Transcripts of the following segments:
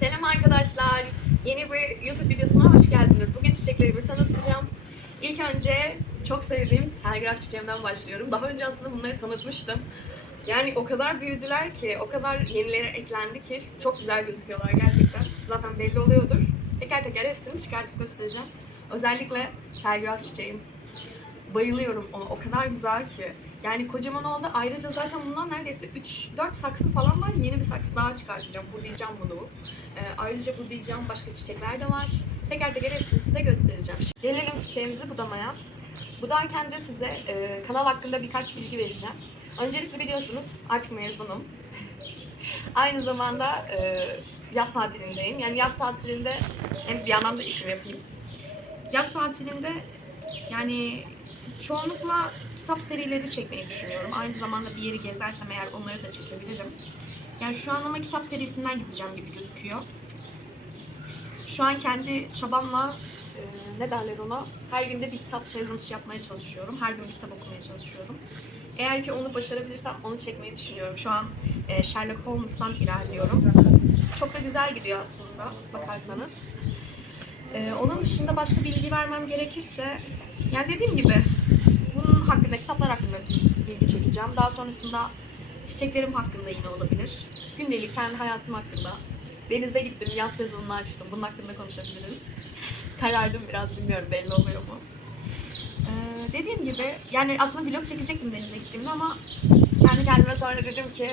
Selam arkadaşlar. Yeni bir YouTube videosuna hoş geldiniz. Bugün çiçeklerimi tanıtacağım. İlk önce çok sevdiğim telgraf çiçeğimden başlıyorum. Daha önce aslında bunları tanıtmıştım. Yani o kadar büyüdüler ki, o kadar yenileri eklendi ki çok güzel gözüküyorlar gerçekten. Zaten belli oluyordur. Teker teker hepsini çıkartıp göstereceğim. Özellikle telgraf çiçeğim. Bayılıyorum ona. O kadar güzel ki. Yani kocaman oldu. Ayrıca zaten bundan neredeyse 3-4 saksı falan var. Yeni bir saksı daha çıkartacağım. Budayacağım bunu. Ee, ayrıca budayacağım başka çiçekler de var. Teker teker hepsini size göstereceğim. Gelelim çiçeğimizi budamaya. Budarken de size e, kanal hakkında birkaç bilgi vereceğim. Öncelikle biliyorsunuz artık mezunum. Aynı zamanda e, yaz tatilindeyim. Yani yaz tatilinde hem bir yandan da işimi yapayım. Yaz tatilinde yani çoğunlukla kitap serileri çekmeyi düşünüyorum. Aynı zamanda bir yeri gezersem eğer onları da çekebilirim. Yani şu an ama kitap serisinden gideceğim gibi gözüküyor. Şu an kendi çabamla e, ne derler ona her günde bir kitap challenge yapmaya çalışıyorum. Her gün bir kitap okumaya çalışıyorum. Eğer ki onu başarabilirsem onu çekmeyi düşünüyorum. Şu an e, Sherlock Holmes'tan ilerliyorum. Çok da güzel gidiyor aslında bakarsanız. E, onun dışında başka bilgi vermem gerekirse yani dediğim gibi hakkında, kitaplar hakkında bilgi çekeceğim. Daha sonrasında çiçeklerim hakkında yine olabilir. Gündelik kendi hayatım hakkında. Denize gittim, yaz sezonunu açtım. Bunun hakkında konuşabiliriz. Karardım biraz bilmiyorum belli oluyor mu. Ee, dediğim gibi yani aslında vlog çekecektim denize gittiğimde ama kendi kendime sonra dedim ki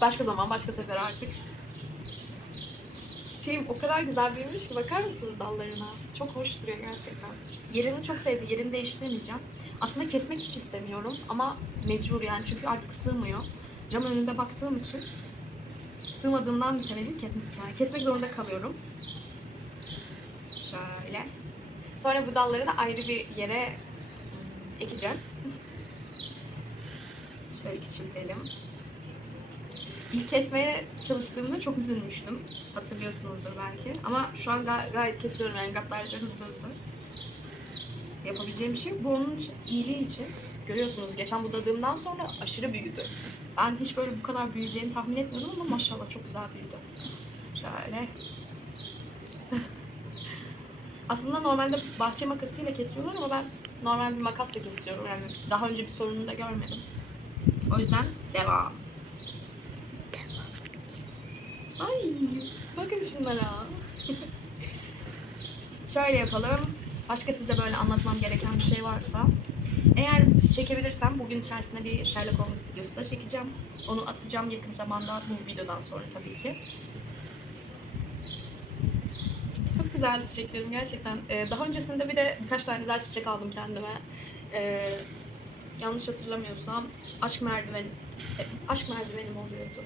başka zaman, başka sefer artık. Çiçeğim o kadar güzel büyümüş ki bakar mısınız dallarına? Çok hoş duruyor gerçekten. Yerini çok sevdi, yerini değiştirmeyeceğim. Aslında kesmek hiç istemiyorum ama mecbur yani çünkü artık sığmıyor. Cam önünde baktığım için sığmadığından mütevellit yani kesmek zorunda kalıyorum. Şöyle. Sonra bu dalları da ayrı bir yere hmm, ekeceğim. Şöyle küçültelim. İlk kesmeye çalıştığımda çok üzülmüştüm. Hatırlıyorsunuzdur belki. Ama şu an ga- gayet kesiyorum yani gaddarca hızlı hızlı. Yapabileceğim bir şey. Bu onun için, iyiliği için. Görüyorsunuz geçen budadığımdan sonra aşırı büyüdü. Ben hiç böyle bu kadar büyüyeceğini tahmin etmiyordum ama maşallah çok güzel büyüdü. Şöyle. Aslında normalde bahçe makasıyla kesiyorlar ama ben normal bir makasla kesiyorum. Yani daha önce bir sorununu da görmedim. O yüzden devam. Ay, bakın şunlara. Şöyle yapalım. Başka size böyle anlatmam gereken bir şey varsa. Eğer çekebilirsem bugün içerisinde bir Sherlock Holmes videosu da çekeceğim. Onu atacağım yakın zamanda bu videodan sonra tabii ki. Çok güzel çiçeklerim gerçekten. Ee, daha öncesinde bir de birkaç tane daha çiçek aldım kendime. Ee, yanlış hatırlamıyorsam aşk merdiveni, e, aşk merdivenim oluyordu.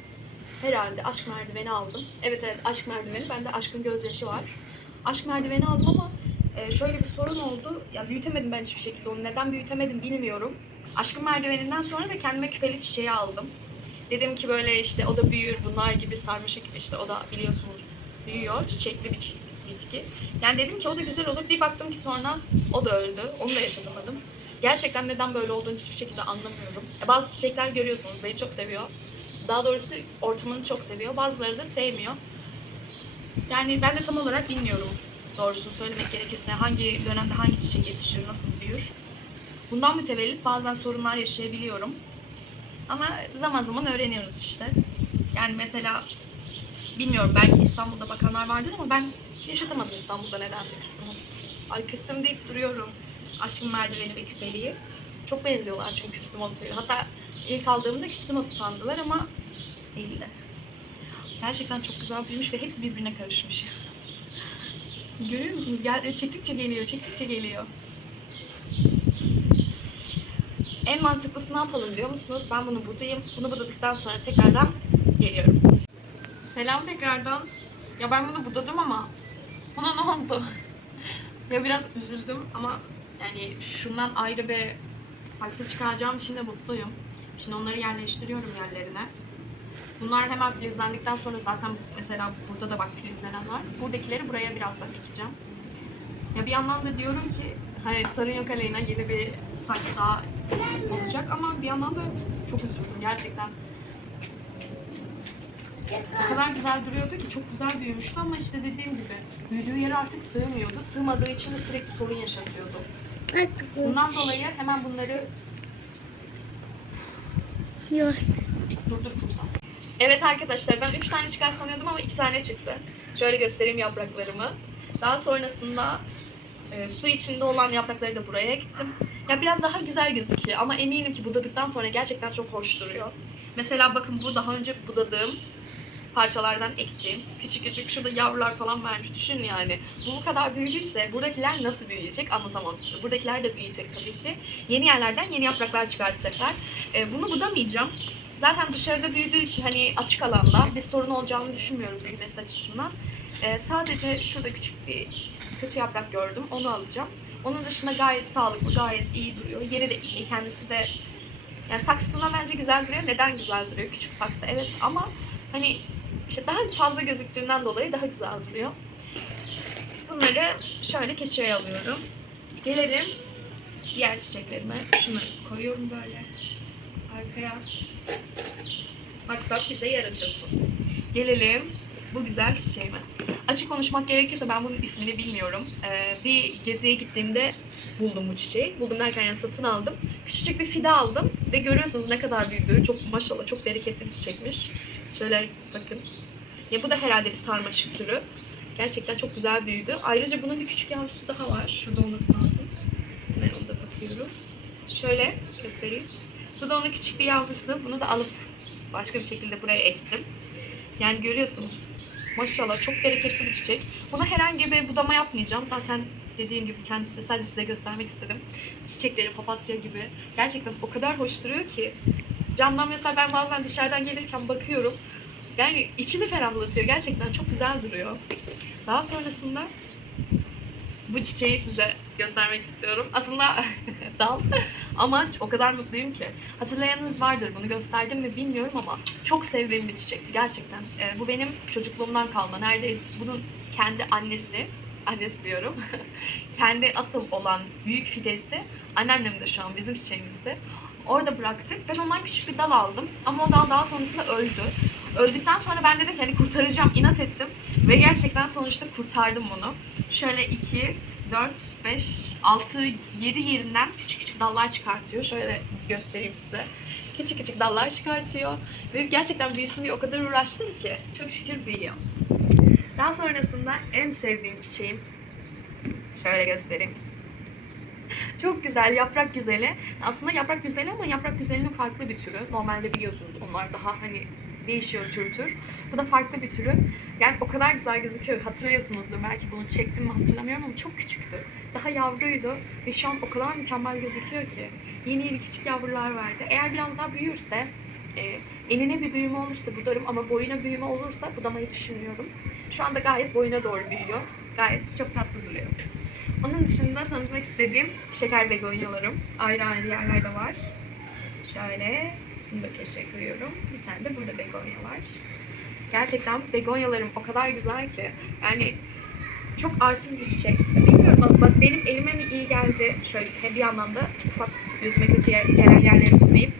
Herhalde aşk merdiveni aldım. Evet evet aşk merdiveni. Bende aşkın gözyaşı var. Aşk merdiveni aldım ama e, şöyle bir sorun oldu. Ya büyütemedim ben hiçbir şekilde onu. Neden büyütemedim bilmiyorum. Aşkın merdiveninden sonra da kendime küpeli çiçeği aldım. Dedim ki böyle işte o da büyür bunlar gibi sarmaşık işte o da biliyorsunuz büyüyor. Çiçekli bir bitki. Yani dedim ki o da güzel olur. Bir baktım ki sonra o da öldü. Onu da yaşatamadım. Gerçekten neden böyle olduğunu hiçbir şekilde anlamıyorum. Bazı çiçekler görüyorsunuz beni çok seviyor. Daha doğrusu ortamını çok seviyor. Bazıları da sevmiyor. Yani ben de tam olarak bilmiyorum doğrusu söylemek gerekirse hangi dönemde hangi çiçek yetişir, nasıl büyür. Bundan mütevellit bazen sorunlar yaşayabiliyorum. Ama zaman zaman öğreniyoruz işte. Yani mesela bilmiyorum belki İstanbul'da bakanlar vardır ama ben yaşatamadım İstanbul'da nedense küstüm. Ay küstüm deyip duruyorum. Aşkın merdiveni ve küpeliği. Çok benziyorlar çünkü küstüm otuyu. Hatta ilk aldığımda küstüm otu sandılar ama değildi. Gerçekten çok güzel büyümüş ve hepsi birbirine karışmış. Görüyor musunuz? Gel, çektikçe geliyor, çektikçe geliyor. En mantıklısı ne yapalım biliyor musunuz? Ben bunu budayım. Bunu budadıktan sonra tekrardan geliyorum. Selam tekrardan. Ya ben bunu budadım ama buna ne oldu? ya biraz üzüldüm ama yani şundan ayrı bir saksı çıkaracağım için de mutluyum. Şimdi onları yerleştiriyorum yerlerine. Bunlar hemen filizlendikten sonra zaten mesela burada da bak filizlenen var. Buradakileri buraya birazdan ekeceğim. Ya bir yandan da diyorum ki hani sorun yok Aleyna yeni bir saksı daha olacak ama bir yandan da çok üzüldüm gerçekten. O kadar güzel duruyordu ki çok güzel büyümüştü ama işte dediğim gibi büyüdüğü yere artık sığmıyordu. Sığmadığı için de sürekli sorun yaşatıyordu. Bundan dolayı hemen bunları Yok. Durdur kumsal. Evet arkadaşlar ben 3 tane çıkar sanıyordum ama 2 tane çıktı. Şöyle göstereyim yapraklarımı. Daha sonrasında e, su içinde olan yaprakları da buraya ektim. Ya biraz daha güzel gözüküyor ama eminim ki budadıktan sonra gerçekten çok hoş duruyor. Mesela bakın bu daha önce budadığım parçalardan ektiğim küçük küçük şurada yavrular falan vermiş. Düşün yani. Bu bu kadar büyüdüyse buradakiler nasıl büyüyecek anlatamam size. Buradakiler de büyüyecek tabii ki. Yeni yerlerden yeni yapraklar çıkartacaklar. E, bunu budamayacağım. Zaten dışarıda büyüdüğü için hani açık alanda bir sorun olacağını düşünmüyorum büyümesi açısından. E, sadece şurada küçük bir kötü yaprak gördüm. Onu alacağım. Onun dışında gayet sağlıklı, gayet iyi duruyor. Yeri de iyi. Kendisi de yani saksısına bence güzel duruyor. Neden güzel duruyor? Küçük saksı evet ama hani işte daha fazla gözüktüğünden dolayı daha güzel duruyor. Bunları şöyle keçeye alıyorum. Gelelim diğer çiçeklerime. Şunu koyuyorum böyle arkaya. Maksat bize yer açılsın. Gelelim bu güzel çiçeğime. Açık konuşmak gerekirse ben bunun ismini bilmiyorum. Ee, bir geziye gittiğimde buldum bu çiçeği. Buldum derken yani satın aldım. Küçücük bir fide aldım ve görüyorsunuz ne kadar büyüdüğü. Çok maşallah çok bereketli bir çiçekmiş. Şöyle bakın. Ya bu da herhalde bir sarmaşık türü. Gerçekten çok güzel büyüdü. Ayrıca bunun bir küçük yavrusu daha var. Şurada olması lazım. Ben onu da bakıyorum. Şöyle göstereyim. Bu da onun küçük bir yavrusu. Bunu da alıp başka bir şekilde buraya ektim. Yani görüyorsunuz. Maşallah çok bereketli bir çiçek. Buna herhangi bir budama yapmayacağım. Zaten dediğim gibi kendisi sadece size göstermek istedim. Çiçekleri papatya gibi. Gerçekten o kadar hoş duruyor ki. Camdan mesela ben bazen dışarıdan gelirken bakıyorum. Yani içini ferahlatıyor. Gerçekten çok güzel duruyor. Daha sonrasında bu çiçeği size göstermek istiyorum. Aslında dal ama o kadar mutluyum ki. Hatırlayanınız vardır bunu gösterdim mi bilmiyorum ama çok sevdiğim bir çiçekti gerçekten. Ee, bu benim çocukluğumdan kalma. Neredeyse bunun kendi annesi, annesi diyorum. kendi asıl olan büyük fidesi anneannem de şu an bizim çiçeğimizde. Orada bıraktık. Ben ondan küçük bir dal aldım ama o dal daha sonrasında öldü. Öldükten sonra ben dedim ki hani kurtaracağım, inat ettim. Ve gerçekten sonuçta kurtardım bunu. Şöyle 2, 4, 5, 6, 7 yerinden küçük küçük dallar çıkartıyor. Şöyle göstereyim size. Küçük küçük dallar çıkartıyor. Ve gerçekten büyüsün diye o kadar uğraştım ki. Çok şükür büyüyor. Daha sonrasında en sevdiğim çiçeğim. Şöyle göstereyim. Çok güzel, yaprak güzeli. Aslında yaprak güzeli ama yaprak güzelinin farklı bir türü. Normalde biliyorsunuz onlar daha hani değişiyor tür tür. Bu da farklı bir türü. Yani o kadar güzel gözüküyor. Hatırlıyorsunuzdur belki bunu çektim mi hatırlamıyorum ama çok küçüktü. Daha yavruydu ve şu an o kadar mükemmel gözüküyor ki. Yeni yeni küçük yavrular verdi. Eğer biraz daha büyürse, e, enine bir büyüme olursa budarım ama boyuna büyüme olursa budamayı düşünüyorum. Şu anda gayet boyuna doğru büyüyor. Gayet çok tatlı duruyor. Onun dışında tanıtmak istediğim şeker begonyalarım. Ayrı ayrı yerlerde var. Şöyle bunu da köşeye koyuyorum. Bir tane de burada begonya var. Gerçekten begonyalarım o kadar güzel ki. Yani çok arsız bir çiçek. Bilmiyorum bak, bak benim elime mi iyi geldi. Şöyle bir yandan da ufak gözüme kötü yer, gelen yerleri tutmayayım.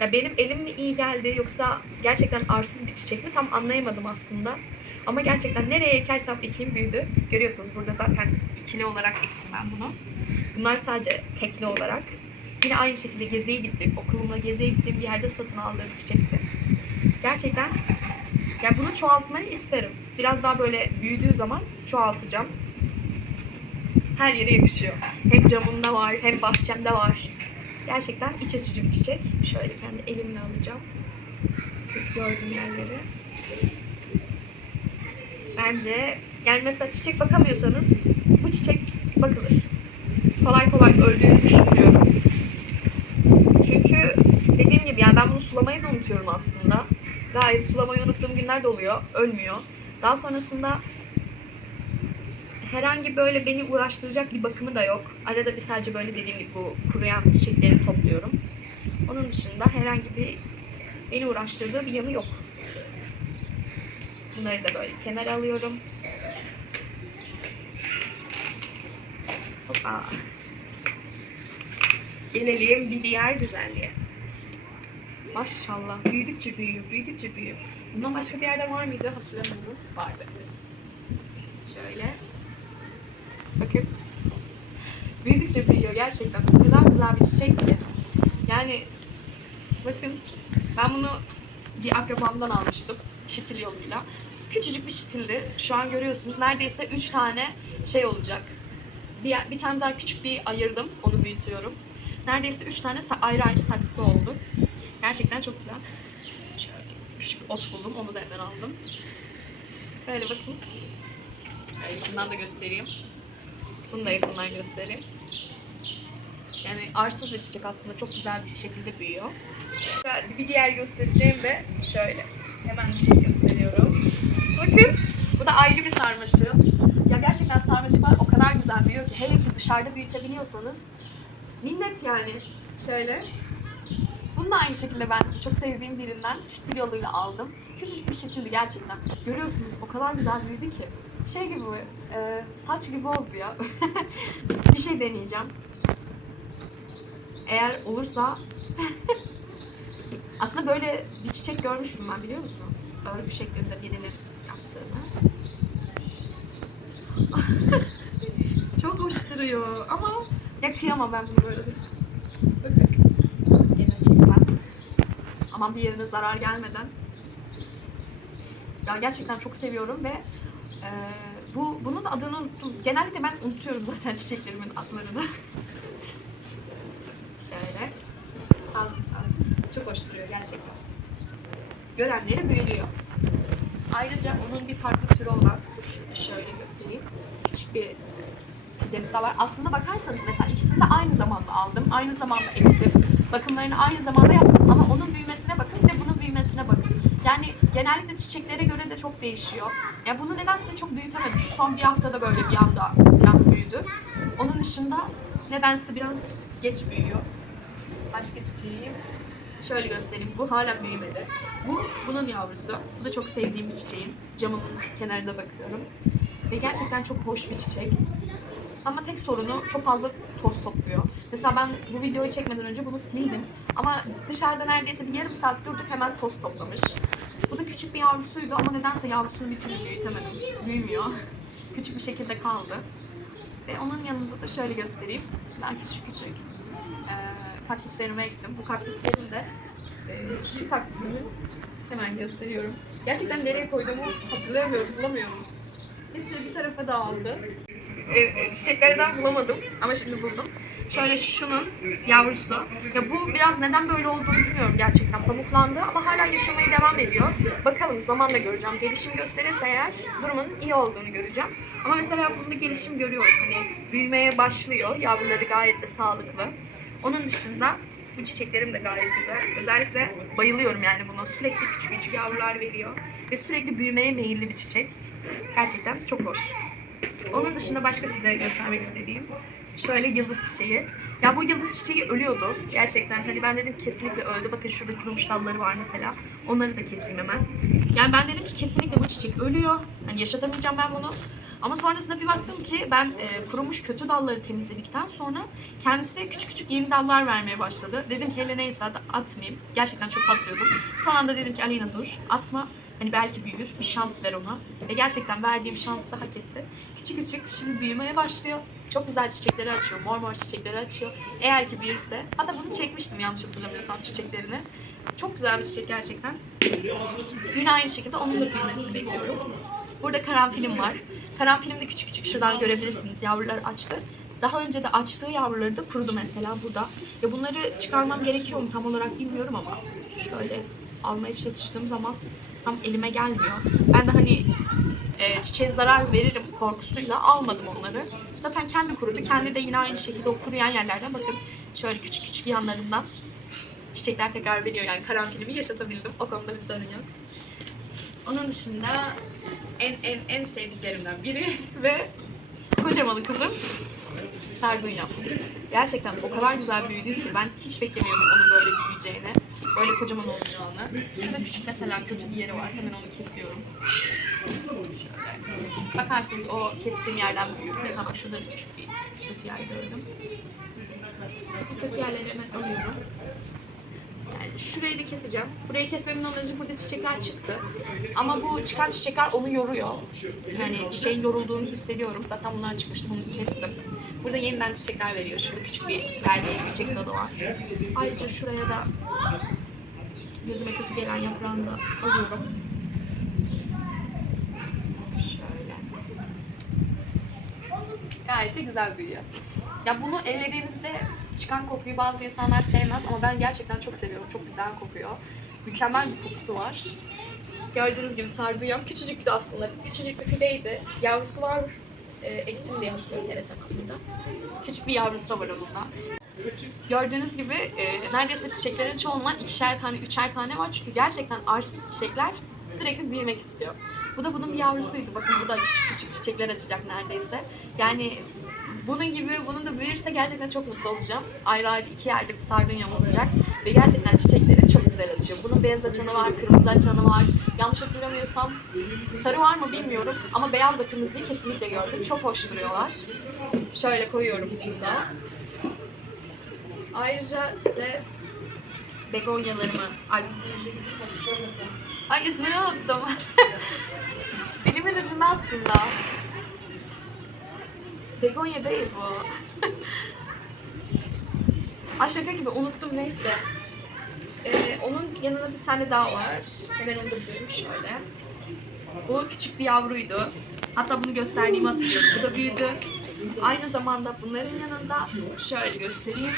Ya benim elim mi iyi geldi yoksa gerçekten arsız bir çiçek mi tam anlayamadım aslında. Ama gerçekten nereye ekersem ekeyim büyüdü. Görüyorsunuz burada zaten ikili olarak ektim ben bunu. Bunlar sadece tekli olarak. Yine aynı şekilde geziye gittim. Okulumla geziye gittiğim bir yerde satın aldığım çiçekti. Gerçekten yani bunu çoğaltmayı isterim. Biraz daha böyle büyüdüğü zaman çoğaltacağım. Her yere yakışıyor. Hem camımda var, hem bahçemde var. Gerçekten iç açıcı bir çiçek. Şöyle kendi elimle alacağım. Kötü gördüğüm yerleri. Bence yani mesela çiçek bakamıyorsanız bu çiçek bakılır. Kolay kolay öldüğünü düşünmüyorum. Çünkü dediğim gibi yani ben bunu sulamayı da unutuyorum aslında. Gayet sulamayı unuttuğum günler de oluyor. Ölmüyor. Daha sonrasında herhangi böyle beni uğraştıracak bir bakımı da yok. Arada bir sadece böyle dediğim gibi bu kuruyan çiçekleri topluyorum. Onun dışında herhangi bir beni uğraştırdığı bir yanı yok. Bunları da böyle kenara alıyorum. Hoppa. Gelelim bir diğer güzelliğe. Maşallah büyüdükçe büyüyor, büyüdükçe büyüyor. Bundan başka bir yerde var mıydı hatırlamıyorum. Vardı evet. Şöyle. Bakın. Büyüdükçe büyüyor gerçekten. O kadar güzel bir çiçek ki. Yani bakın ben bunu bir akrabamdan almıştım. Şitil yoluyla. Küçücük bir şitildi. Şu an görüyorsunuz neredeyse 3 tane şey olacak. Bir, bir tane daha küçük bir ayırdım. Onu büyütüyorum. Neredeyse 3 tane ayrı ayrı saksısı oldu. Gerçekten çok güzel. Şöyle küçük bir ot buldum. Onu da hemen aldım. Böyle bakın. Yakından da göstereyim. Bunu da yakından göstereyim. Yani arsız bir çiçek aslında çok güzel bir şekilde büyüyor. Bir diğer göstereceğim de şöyle. Hemen gösteriyorum. Bakın bu da ayrı bir sarmaşık. Ya gerçekten sarmaşıklar o kadar güzel büyüyor ki hele ki dışarıda büyütebiliyorsanız minnet yani. Şöyle. Bunu da aynı şekilde ben çok sevdiğim birinden şitil yoluyla aldım. Küçücük bir şekildi gerçekten. Görüyorsunuz o kadar güzel büyüdü ki. Şey gibi, e, saç gibi oldu ya. bir şey deneyeceğim. Eğer olursa aslında böyle bir çiçek görmüştüm ben biliyor musun? Örgü şeklinde birinin yaptığını. Çok hoş duruyor ama ya kıyamam ben bunu böyle durursun. Yine açayım ben. Aman bir yerine zarar gelmeden. Ya gerçekten çok seviyorum ve e, bu bunun adını unuttum. Genellikle ben unutuyorum zaten çiçeklerimin adlarını. Şöyle. Sağlık. Çok hoş duruyor gerçekten. Görenleri büyülüyor. Ayrıca onun bir farklı türü olan, şöyle göstereyim. Küçük bir fidemiz de var. Aslında bakarsanız mesela ikisini de aynı zamanda aldım. Aynı zamanda ektim. Bakımlarını aynı zamanda yaptım. Ama onun büyümesine bakın ve bunun büyümesine bakın. Yani genellikle çiçeklere göre de çok değişiyor. Ya bunu nedense çok büyütemedim. Son bir haftada böyle bir anda biraz büyüdü. Onun dışında nedense biraz geç büyüyor. Başka çiçeğim. Şöyle göstereyim. Bu hala büyümedi. Bu bunun yavrusu. Bu da çok sevdiğim bir çiçeğim. Camımın kenarında bakıyorum. Ve gerçekten çok hoş bir çiçek. Ama tek sorunu çok fazla toz topluyor. Mesela ben bu videoyu çekmeden önce bunu sildim. Ama dışarıda neredeyse bir yarım saat durduk hemen toz toplamış. Bu da küçük bir yavrusuydu ama nedense yavrusunu bir türlü büyütemedim. Büyümüyor. Küçük bir şekilde kaldı. Ve onun yanında da şöyle göstereyim. Ben küçük küçük eee kaktüslerimi ektim. Bu kaktüslerim de şu kaktüsümü hemen gösteriyorum. Gerçekten nereye koyduğumu hatırlamıyorum, bulamıyorum. Hepsini bir tarafa dağıldı. E, çiçeklerden bulamadım ama şimdi buldum. Şöyle şunun yavrusu. Ya bu biraz neden böyle olduğunu bilmiyorum gerçekten. Pamuklandı ama hala yaşamaya devam ediyor. Bakalım zamanla göreceğim. Gelişim gösterirse eğer durumun iyi olduğunu göreceğim. Ama mesela bunda gelişim görüyorum. Hani büyümeye başlıyor. Yavruları gayet de sağlıklı. Onun dışında bu çiçeklerim de gayet güzel. Özellikle bayılıyorum yani buna. Sürekli küçük küçük yavrular veriyor. Ve sürekli büyümeye meyilli bir çiçek. Gerçekten çok hoş. Onun dışında başka size göstermek istediğim şöyle yıldız çiçeği. Ya bu yıldız çiçeği ölüyordu gerçekten. Hani ben dedim kesinlikle öldü. Bakın şurada kurumuş dalları var mesela. Onları da keseyim hemen. Yani ben dedim ki kesinlikle bu çiçek ölüyor. Hani yaşatamayacağım ben bunu. Ama sonrasında bir baktım ki ben e, kurumuş kötü dalları temizledikten sonra kendisi de küçük küçük yeni dallar vermeye başladı. Dedim ki hele neyse atmayayım. Gerçekten çok atıyordum. Son anda dedim ki Aleyna dur atma. Hani belki büyür. Bir şans ver ona. Ve gerçekten verdiğim şansı hak etti. Küçük küçük şimdi büyümeye başlıyor. Çok güzel çiçekleri açıyor. Mor mor çiçekleri açıyor. Eğer ki büyürse. Hatta bunu çekmiştim yanlış hatırlamıyorsam çiçeklerini. Çok güzel bir çiçek gerçekten. Yine aynı şekilde onun da büyümesini bekliyorum. Burada karanfilim var. Karanfilim de küçük küçük şuradan görebilirsiniz. Yavrular açtı. Daha önce de açtığı yavruları da kurudu mesela burada. Ya bunları çıkarmam gerekiyor mu tam olarak bilmiyorum ama şöyle almaya çalıştığım zaman tam elime gelmiyor. Ben de hani e, çiçeğe zarar veririm korkusuyla almadım onları. Zaten kendi kurudu. Kendi de yine aynı şekilde o kuruyan yerlerden bakın şöyle küçük küçük yanlarından çiçekler tekrar veriyor. Yani karanfilimi yaşatabildim. O konuda bir sorun yok. Onun dışında en en en sevdiklerimden biri ve kocaman kızım Sardunya. Gerçekten o kadar güzel büyüdü ki ben hiç beklemiyordum onun böyle büyüyeceğini. Böyle kocaman olacağını. Şurada küçük mesela kötü bir yeri var. Hemen onu kesiyorum. Şöyle. Bakarsınız o kestiğim yerden büyür. Mesela bak şurada küçük bir kötü yer gördüm. Bu kötü yerleri hemen alıyorum. Yani şurayı da keseceğim. Burayı kesmemden önce burada çiçekler çıktı. Ama bu çıkan çiçekler onu yoruyor. Yani çiçeğin yorulduğunu hissediyorum. Zaten bunlar çıkmıştı, bunu kestim. Burada yeniden çiçekler veriyor. Şurada küçük bir verdiği çiçek dalı var. Ayrıca şuraya da gözüme kötü gelen yaprağını da alıyorum. Şöyle. Gayet de güzel büyüyor. Ya bunu ellediğinizde çıkan kokuyu bazı insanlar sevmez ama ben gerçekten çok seviyorum. Çok güzel kokuyor. Mükemmel bir kokusu var. Gördüğünüz gibi sarduyam küçücüktü aslında. Küçücük bir fideydi. Yavrusu var. E, ektim diye hatırlıyorum. Evet aklımda. Küçük bir yavrusu var onun. Gördüğünüz gibi e, neredeyse çiçeklerin çoğundan ikişer tane, üçer tane var. Çünkü gerçekten arsız çiçekler sürekli büyümek istiyor. Bu da bunun bir yavrusuydu. Bakın bu da küçük küçük çiçekler açacak neredeyse. Yani bunun gibi bunun da büyürse gerçekten çok mutlu olacağım. Ayrı ayrı iki yerde bir sardunyam olacak. Ve gerçekten çiçekleri çok güzel açıyor. Bunun beyaz açanı var, kırmızı açanı var. Yanlış hatırlamıyorsam sarı var mı bilmiyorum. Ama beyazla kırmızıyı kesinlikle gördüm. Çok hoş duruyorlar. Şöyle koyuyorum burada. Ayrıca size begonyalarımı... Ay, Ay ismini unuttum. Dilimin ucunda aslında. Begonya değil bu. Ay şaka gibi unuttum neyse. Ee, onun yanında bir tane daha var. Hemen onu da koyayım şöyle. Bu küçük bir yavruydu. Hatta bunu gösterdiğimi hatırlıyorum. Bu da büyüdü. Aynı zamanda bunların yanında şöyle göstereyim.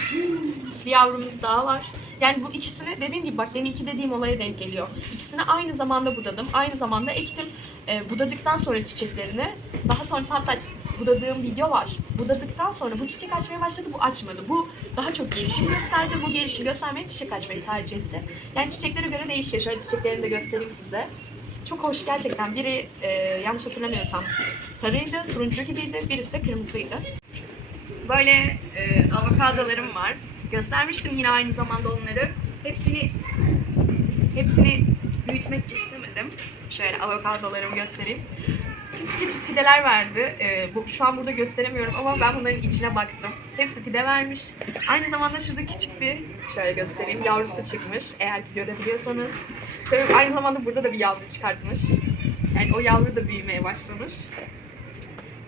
Bir yavrumuz daha var. Yani bu ikisini dediğim gibi bak deminki dediğim olaya denk geliyor. İkisini aynı zamanda budadım. Aynı zamanda ektim. Ee, budadıktan sonra çiçeklerini daha sonra hatta budadığım video var. Budadıktan sonra bu çiçek açmaya başladı, bu açmadı. Bu daha çok gelişim gösterdi. Bu gelişim göstermeyip çiçek açmayı tercih etti. Yani çiçeklere göre değişiyor. Şöyle çiçeklerini de göstereyim size. Çok hoş gerçekten. Biri e, yanlış hatırlamıyorsam sarıydı, turuncu gibiydi. Birisi de kırmızıydı. Böyle e, avokadolarım var. Göstermiştim yine aynı zamanda onları. Hepsini hepsini büyütmek istemedim. Şöyle avokadolarımı göstereyim. Küçük küçük fideler verdi. E, bu, şu an burada gösteremiyorum ama ben bunların içine baktım. Hepsi fide vermiş. Aynı zamanda şurada küçük bir, şöyle göstereyim, yavrusu çıkmış. Eğer ki görebiliyorsanız. Şöyle aynı zamanda burada da bir yavru çıkartmış. Yani o yavru da büyümeye başlamış.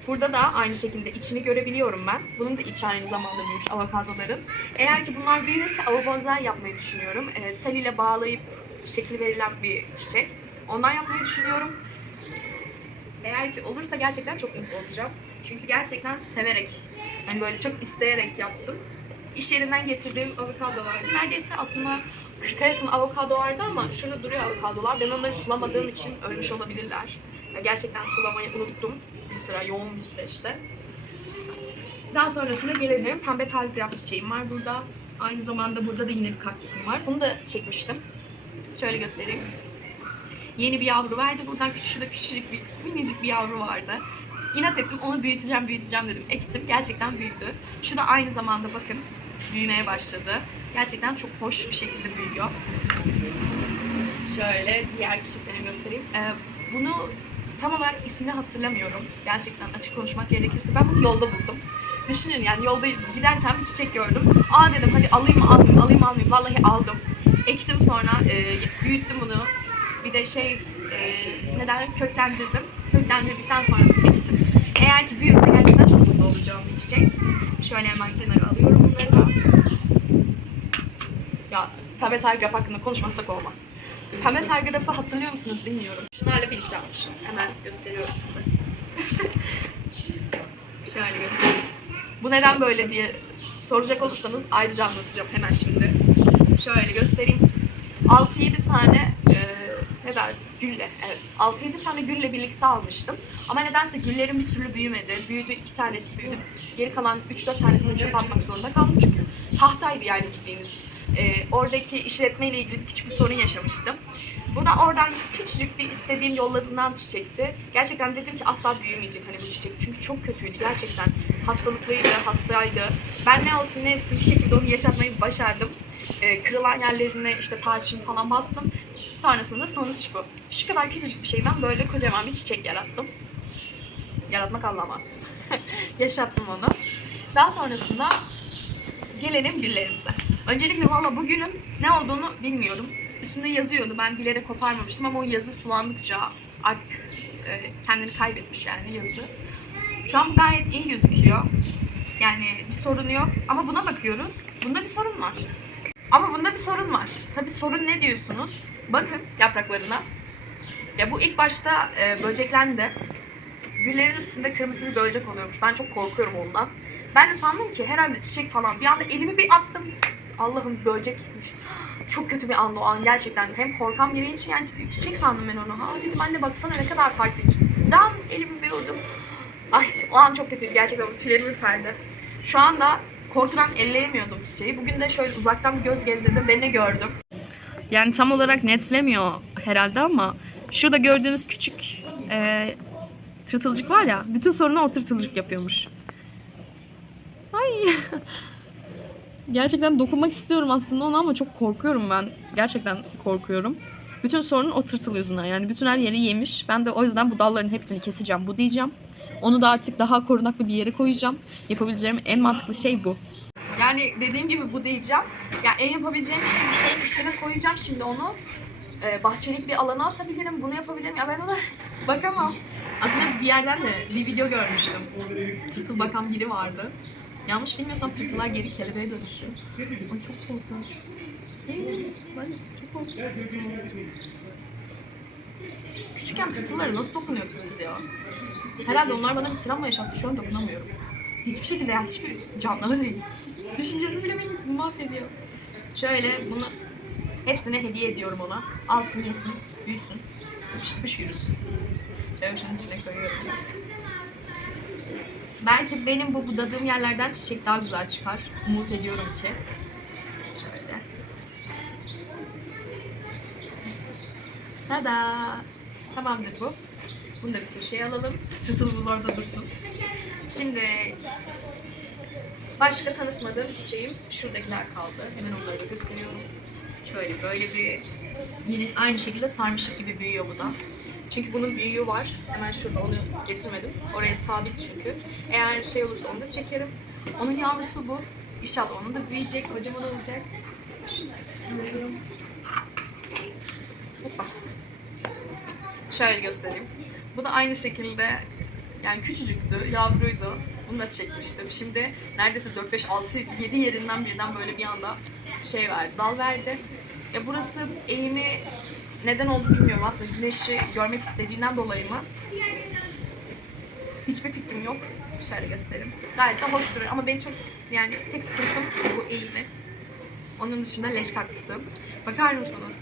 Burada da aynı şekilde içini görebiliyorum ben. Bunun da içi aynı zamanda büyümüş avokadoların. Eğer ki bunlar büyürse avobonzai yapmayı düşünüyorum. E, tel ile bağlayıp şekil verilen bir çiçek. Ondan yapmayı düşünüyorum. Eğer ki olursa gerçekten çok mutlu olacağım. Çünkü gerçekten severek, hani böyle çok isteyerek yaptım. İş yerinden getirdiğim avokado vardı. Neredeyse aslında 40'a yakın avokado vardı ama şurada duruyor avokadolar. Ben onları sulamadığım için ölmüş olabilirler. Ya Gerçekten sulamayı unuttum bir sıra yoğun bir süreçte. Daha sonrasında gelelim. Pembe telgraf çiçeğim var burada. Aynı zamanda burada da yine bir kaktüsüm var. Bunu da çekmiştim. Şöyle göstereyim. Yeni bir yavru verdi. Buradan şurada küçücük bir, minicik bir yavru vardı. İnat ettim, onu büyüteceğim, büyüteceğim dedim. Ektim, gerçekten büyüdü. Şu da aynı zamanda bakın, büyümeye başladı. Gerçekten çok hoş bir şekilde büyüyor. Şöyle diğer çiçekleri göstereyim. Ee, bunu tam olarak ismini hatırlamıyorum. Gerçekten açık konuşmak gerekirse ben bunu yolda buldum. Düşünün yani yolda giderken bir çiçek gördüm. Aa dedim hadi alayım almayayım, alayım almayayım. Vallahi aldım. Ektim sonra, e, büyüttüm bunu. Bir de şey, e, ne köklendirdim. Köklendirdikten sonra ektim. Eğer ki büyürse gerçekten çok mutlu olacağım bir çiçek. Şöyle hemen kenara alıyorum bunları da. Ya pembe telgraf hakkında konuşmazsak olmaz. Pembe telgrafı hatırlıyor musunuz bilmiyorum. Şunlarla birlikte almışım. Hemen gösteriyorum size. Şöyle göstereyim. Bu neden böyle diye soracak olursanız ayrıca anlatacağım hemen şimdi. Şöyle göstereyim. 6-7 tane e, der gülle evet 6-7 tane gülle birlikte almıştım. Ama nedense güllerim bir türlü büyümedi. Büyüdü iki tanesi büyüdü. Geri kalan 3-4 tanesini çöpe atmak zorunda kaldım çünkü tahtaydı yani gittiğimiz. E, oradaki işletmeyle ilgili küçük bir sorun yaşamıştım. Bu da oradan küçücük bir istediğim yollarından çiçekti. Gerçekten dedim ki asla büyümeyecek hani bu çiçek. Çünkü çok kötüydü gerçekten. Hastalıklıydı, hastaydı. Ben ne olsun ne etsin bir şekilde onu yaşatmayı başardım. Ee, kırılan yerlerine işte tarçın falan bastım. Sonrasında sonuç bu. Şu kadar küçücük bir şeyden böyle kocaman bir çiçek yarattım. Yaratmak Allah'a mahsus. Yaşattım onu. Daha sonrasında gelelim güllerimize. Öncelikle valla bugünün ne olduğunu bilmiyorum. Üstünde yazıyordu. Ben bilerek koparmamıştım ama o yazı sulandıkça artık e, kendini kaybetmiş yani yazı. Şu an gayet iyi gözüküyor. Yani bir sorun yok. Ama buna bakıyoruz. Bunda bir sorun var. Ama bunda bir sorun var. Tabii sorun ne diyorsunuz? Bakın yapraklarına. Ya bu ilk başta e, böceklendi. Güllerin üstünde kırmızı bir böcek oluyormuş. Ben çok korkuyorum ondan. Ben de sandım ki herhalde çiçek falan. Bir anda elimi bir attım. Allah'ım böcek. Çok kötü bir andı o an gerçekten. Hem korkan biri için yani çiçek sandım ben onu. Ha dedim anne baksana ne kadar farklı. Dan elimi bir vurdum. Ay o an çok kötüydü gerçekten. Tüylerim ürperdi. Şu anda korkudan elleyemiyordum çiçeği. Bugün de şöyle uzaktan göz gezdirdim. Beni gördüm. Yani tam olarak netlemiyor herhalde ama şurada gördüğünüz küçük e, tırtılcık var ya bütün sorunu o tırtılcık yapıyormuş. Ay. Gerçekten dokunmak istiyorum aslında ona ama çok korkuyorum ben. Gerçekten korkuyorum. Bütün sorun o tırtıl yüzünden. Yani bütün her yeri yemiş. Ben de o yüzden bu dalların hepsini keseceğim. Bu diyeceğim. Onu da artık daha korunaklı bir yere koyacağım. Yapabileceğim en mantıklı şey bu. Yani dediğim gibi bu diyeceğim. Ya en yapabileceğim şey bir şeyin üstüne koyacağım şimdi onu. Ee, bahçelik bir alana atabilirim. Bunu yapabilirim. Ya ben ona bakamam. Aslında bir yerden de bir video görmüştüm. Tırtıl bakan biri vardı. Yanlış bilmiyorsam tırtıllar geri kelebeğe dönüşüyor. Ay çok korkunç. Çok korkuyorum. Küçükken tırtıllara nasıl dokunuyordunuz ya? Herhalde onlar bana bir travma yaşattı. Şu an dokunamıyorum. Hiçbir şekilde yani hiçbir canlı değil. Düşüncesi bile beni mahvediyor. Şöyle bunu hepsine hediye ediyorum ona. Alsın yesin, büyüsün. Pış yürüsün. Şöyle şunun içine koyuyorum. Belki benim bu budadığım yerlerden çiçek daha güzel çıkar. Umut ediyorum ki. Şöyle. Tada! Tamamdır bu. Bunu da bir köşeye alalım. Tırtılımız orada dursun. Şimdi başka tanıtmadığım çiçeğim şuradakiler kaldı. Hemen onları da gösteriyorum. Şöyle böyle bir yine aynı şekilde sarmışık gibi büyüyor bu da. Çünkü bunun büyüğü var. Hemen şurada onu getirmedim. Oraya sabit çünkü. Eğer şey olursa onu da çekerim. Onun yavrusu bu. İnşallah onun da büyüyecek, kocaman olacak. Şöyle göstereyim. Bu da aynı şekilde yani küçücüktü, yavruydu. Bunu da çekmiştim. Şimdi neredeyse 4, 5, 6, 7 yerinden birden böyle bir anda şey verdi, dal verdi. Ya burası eğimi neden oldu bilmiyorum aslında. Güneşi görmek istediğinden dolayı mı? Hiçbir fikrim yok. Şöyle göstereyim. Gayet de hoş duruyor ama benim çok yani tek sıkıntım bu eğimi. Onun dışında leş kaktüsü. Bakar mısınız?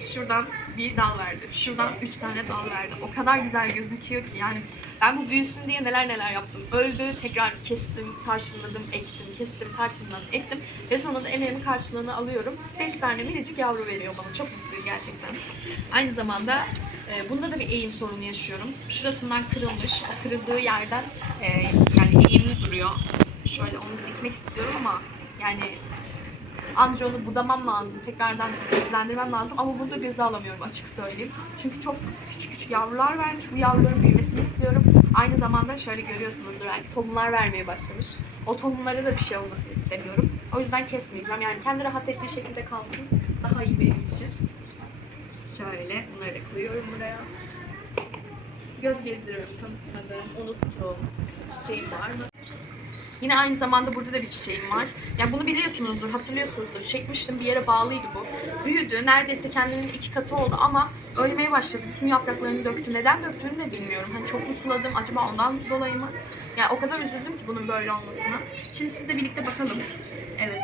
Şuradan bir dal verdi. Şuradan üç tane dal verdi. O kadar güzel gözüküyor ki yani ben bu büyüsün diye neler neler yaptım. Öldü, tekrar kestim, tarçınladım, ektim, kestim, tarçınladım, ektim. Ve sonunda emeğimin karşılığını alıyorum. Beş tane minicik yavru veriyor bana. Çok mutluyum gerçekten. Aynı zamanda e, bunda da bir eğim sorunu yaşıyorum. Şurasından kırılmış. O kırıldığı yerden e, yani eğimli duruyor. Şöyle onu dikmek istiyorum ama yani Anca onu budamam lazım. Tekrardan izlendirmem lazım. Ama burada göze alamıyorum açık söyleyeyim. Çünkü çok küçük küçük yavrular vermiş. Bu yavruların büyümesini istiyorum. Aynı zamanda şöyle görüyorsunuzdur belki tohumlar vermeye başlamış. O tohumlara da bir şey olmasını istemiyorum. O yüzden kesmeyeceğim. Yani kendi rahat ettiği şekilde kalsın. Daha iyi benim için. Şöyle bunları da koyuyorum buraya. Göz gezdiriyorum tanıtmadım. Unuttum. Çiçeğim var mı? Yine aynı zamanda burada da bir çiçeğim var. Ya bunu biliyorsunuzdur, hatırlıyorsunuzdur. Çekmiştim bir yere bağlıydı bu. Büyüdü, neredeyse kendinin iki katı oldu ama ölmeye başladı. Tüm yapraklarını döktü. Neden döktüğünü de bilmiyorum. Hani çok mu suladım, acaba ondan dolayı mı? Ya o kadar üzüldüm ki bunun böyle olmasına. Şimdi sizle birlikte bakalım. Evet.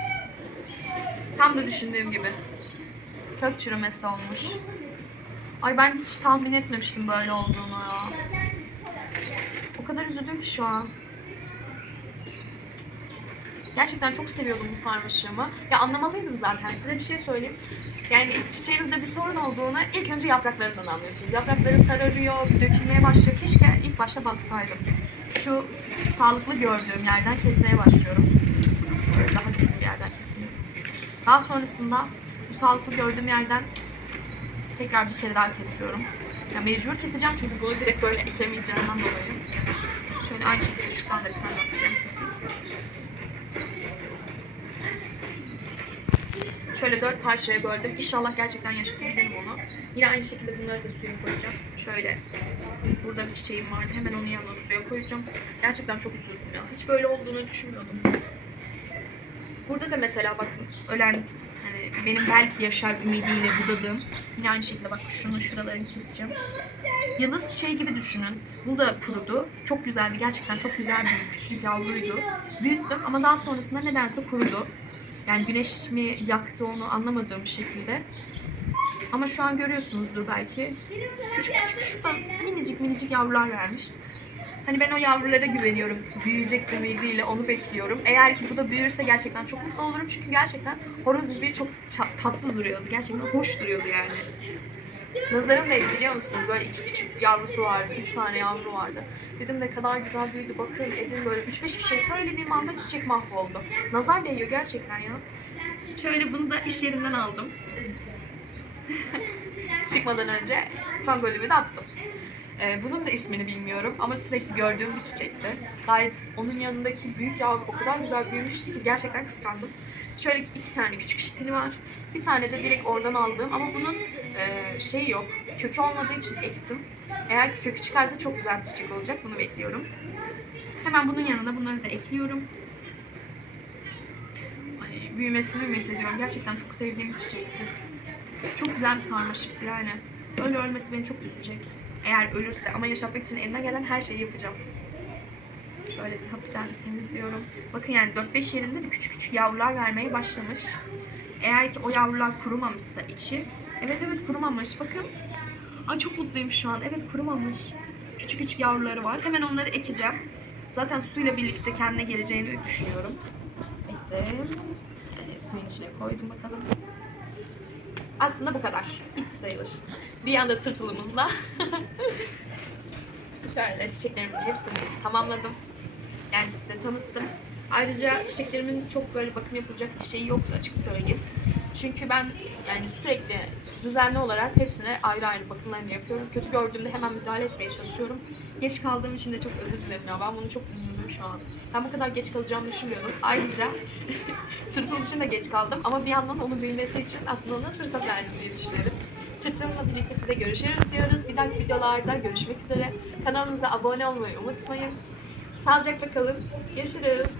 Tam da düşündüğüm gibi. Kök çürümesi olmuş. Ay ben hiç tahmin etmemiştim böyle olduğunu ya. O kadar üzüldüm ki şu an. Gerçekten çok seviyordum bu sarmaşığımı. Ya anlamalıydım zaten. Size bir şey söyleyeyim. Yani çiçeğinizde bir sorun olduğunu ilk önce yapraklarından anlıyorsunuz. Yaprakları sararıyor, dökülmeye başlıyor. Keşke ilk başta baksaydım. Şu sağlıklı gördüğüm yerden kesmeye başlıyorum. Böyle daha düzgün bir yerden keseyim. Daha sonrasında bu sağlıklı gördüğüm yerden tekrar bir kere daha kesiyorum. Ya mecbur keseceğim çünkü bunu direkt böyle eklemeyeceğimden dolayı. Şöyle aynı şekilde şuradan da bir tane atıyorum keseyim. Şöyle dört parçaya böldüm. İnşallah gerçekten yaşatabilirim onu. Yine aynı şekilde bunları da suya koyacağım. Şöyle burada bir çiçeğim vardı. Hemen onun yanına suya koyacağım. Gerçekten çok üzüldüm ya. Hiç böyle olduğunu düşünmüyordum. Burada da mesela bakın ölen hani benim belki yaşar ümidiyle budadığım yine aynı şekilde bak şunun şuralarını keseceğim. Yıldız şey gibi düşünün. Bu da kurudu. Çok güzeldi. Gerçekten çok güzel bir küçük yavruydu. Büyüttüm ama daha sonrasında nedense kurudu. Yani güneş mi yaktı onu anlamadığım şekilde. Ama şu an görüyorsunuzdur belki. Küçük küçük şuradan minicik minicik yavrular vermiş. Hani ben o yavrulara güveniyorum. Büyüyecek ümidiyle onu bekliyorum. Eğer ki bu da büyürse gerçekten çok mutlu olurum. Çünkü gerçekten horoz gibi çok tatlı duruyordu. Gerçekten hoş duruyordu yani. Nazarım değdi biliyor musunuz? Böyle iki küçük yavrusu vardı. Üç tane yavru vardı. Dedim ne kadar güzel büyüdü. Bakın Edin böyle üç beş bir şey söylediğim anda çiçek mahvoldu. Nazar değiyor gerçekten ya. Şöyle bunu da iş yerinden aldım. Çıkmadan önce son golümü de attım. Ee, bunun da ismini bilmiyorum ama sürekli gördüğüm bir çiçekti. Gayet onun yanındaki büyük yavru o kadar güzel büyümüştü ki gerçekten kıskandım. Şöyle iki tane küçük şitili var. Bir tane de direkt oradan aldığım ama bunun e, şeyi yok. Kökü olmadığı için ektim. Eğer ki kökü çıkarsa çok güzel bir çiçek olacak. Bunu bekliyorum. Hemen bunun yanına bunları da ekliyorum. Ay, büyümesini ümit ediyorum. Gerçekten çok sevdiğim bir çiçekti. Çok güzel bir sarmaşıktı yani. Öyle ölmesi beni çok üzecek. Eğer ölürse ama yaşatmak için elimden gelen her şeyi yapacağım. Şöyle hafiften temizliyorum. Bakın yani 4-5 yerinde de küçük küçük yavrular vermeye başlamış. Eğer ki o yavrular kurumamışsa içi. Evet evet kurumamış. Bakın. Ay çok mutluyum şu an. Evet kurumamış. Küçük küçük yavruları var. Hemen onları ekeceğim. Zaten suyla birlikte kendine geleceğini düşünüyorum. Ektim. Ee, suyun içine koydum bakalım. Aslında bu kadar. Bitti sayılır. Bir yanda tırtılımızla. Şöyle çiçeklerimin hepsini tamamladım. Yani size tanıttım. Ayrıca çiçeklerimin çok böyle bakım yapılacak bir şeyi yoktu açık söyleyeyim. Çünkü ben yani sürekli düzenli olarak hepsine ayrı ayrı bakımlarını yapıyorum. Kötü gördüğümde hemen müdahale etmeye çalışıyorum. Geç kaldığım için de çok özür dilerim ya. Ben bunu çok üzüldüm şu an. Ben bu kadar geç kalacağımı düşünmüyordum. Ayrıca tırtıl için de geç kaldım ama bir yandan onun büyümesi için aslında ona fırsat verdim diye düşünüyorum. Tırtılımla birlikte size görüşürüz diyoruz. Bir dahaki videolarda görüşmek üzere. Kanalımıza abone olmayı unutmayın. Sağlıcakla kalın. Görüşürüz.